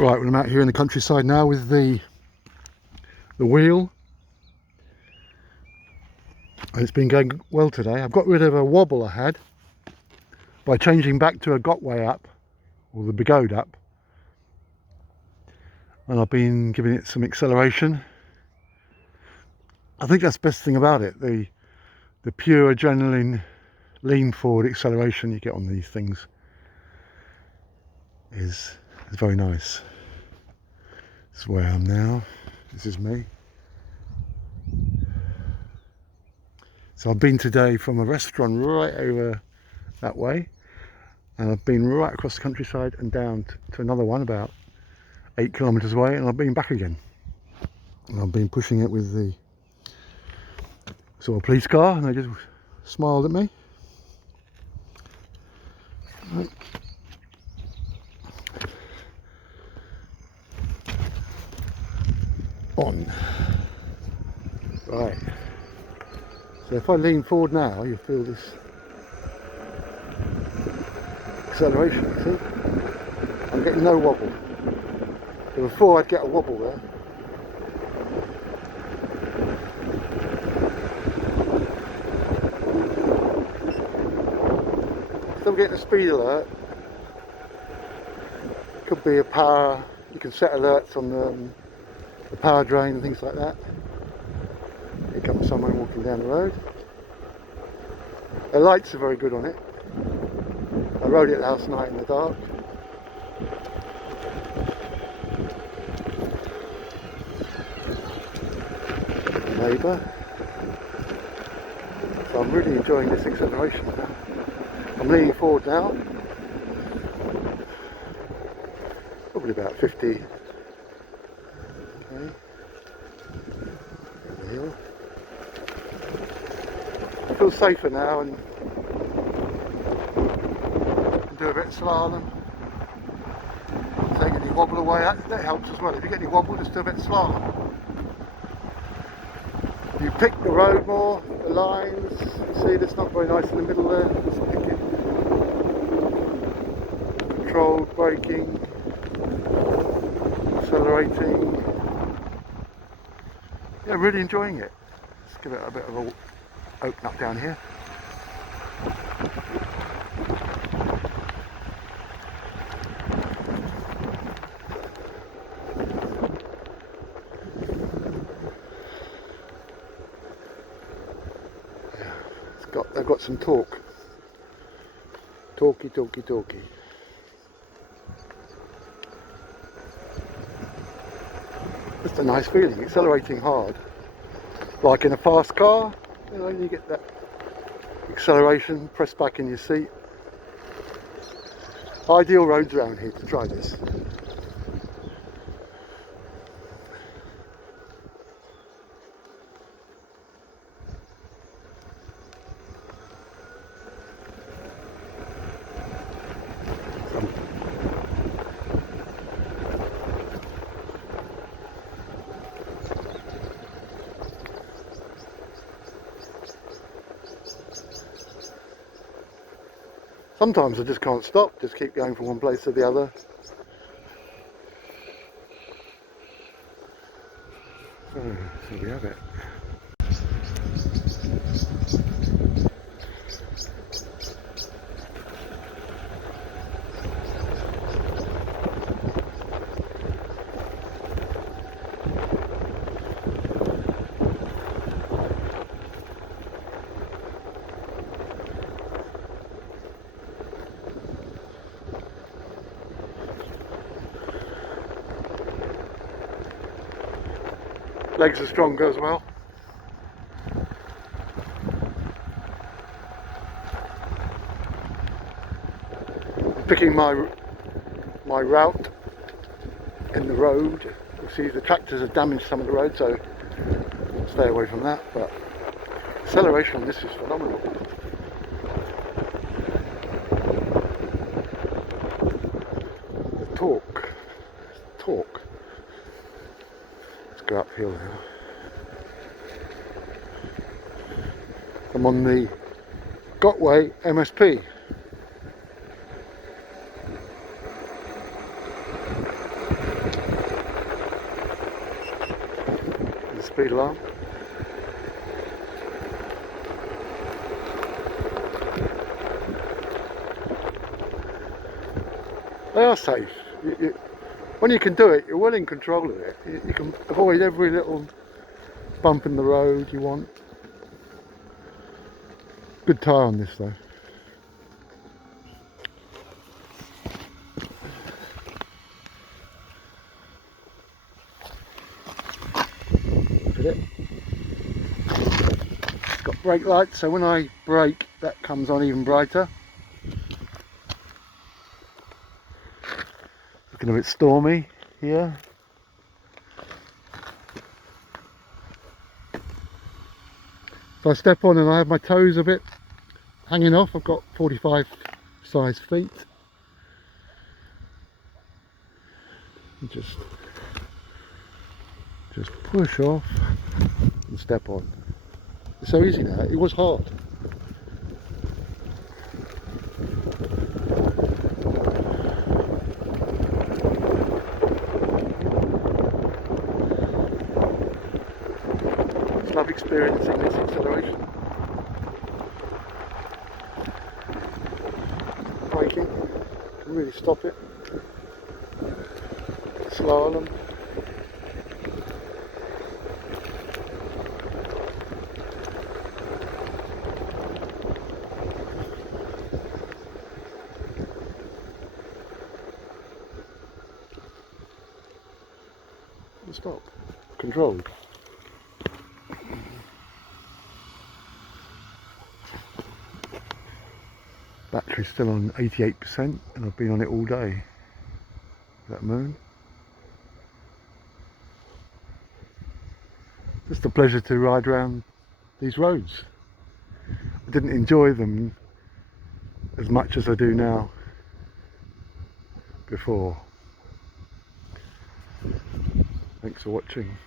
Right, well, I'm out here in the countryside now with the wheel, and it's been going well today. I've got rid of a wobble I had by changing back to a Gotway app, or the Video.Guru app, and I've been giving it some acceleration. I think that's the best thing about it, the pure adrenaline lean forward acceleration you get on these things is very nice. This is where I am now. This is me. So I've been today from a restaurant right over that way, and I've been right across the countryside and down to another one about 8 kilometres away, and I've been back again. And I've been pushing it with the sort of police car, and they just smiled at me. Right. On. Right. So if I lean forward now, you feel this acceleration, you see? I'm getting no wobble. So before I'd get a wobble there. Still getting a speed alert. Could be a power, you can set alerts on the power drain and things like that. Here comes someone walking down the road. The lights are very good on it. I rode it last night in the dark. Neighbour. So I'm really enjoying this acceleration now. I'm leaning forward now. Probably about 50. Okay. Here. I feel safer now and do a bit of slalom. Take any wobble away, that helps as well. If you get any wobble, just do a bit of slalom. You pick the road more, the lines, you see that's not very nice in the middle there. Just pick it. Controlled braking, accelerating. Yeah, really enjoying it. Let's give it a bit of a open up down here. Yeah, they've got some torque. Talky. Just a nice feeling, accelerating hard. Like in a fast car, you know, you get that acceleration, press back in your seat. Ideal roads around here to try this. Sometimes I just can't stop, just keep going from one place to the other. So we have it. Legs are stronger as well. I'm picking my route in the road. You see the tractors have damaged some of the road, so stay away from that. But acceleration on this is phenomenal. The torque. Go uphill now. I'm on the Gotway MSP. speed alarm. They are safe. When you can do it, you're well in control of it. You can avoid every little bump in the road you want. Good tyre on this though. Look at it. It's got brake lights, so when I brake, that comes on even brighter. Looking a bit stormy here. If I step on and I have my toes a bit hanging off, I've got 45 size feet. You just push off and step on. It's so easy now. It was hard. Just love experiencing this acceleration. Braking, can really stop it. Slalom. Stop. Controlled. Battery's still on 88% and I've been on it all day. That moon. Just a pleasure to ride around these roads. I didn't enjoy them as much as I do now before. Thanks for watching.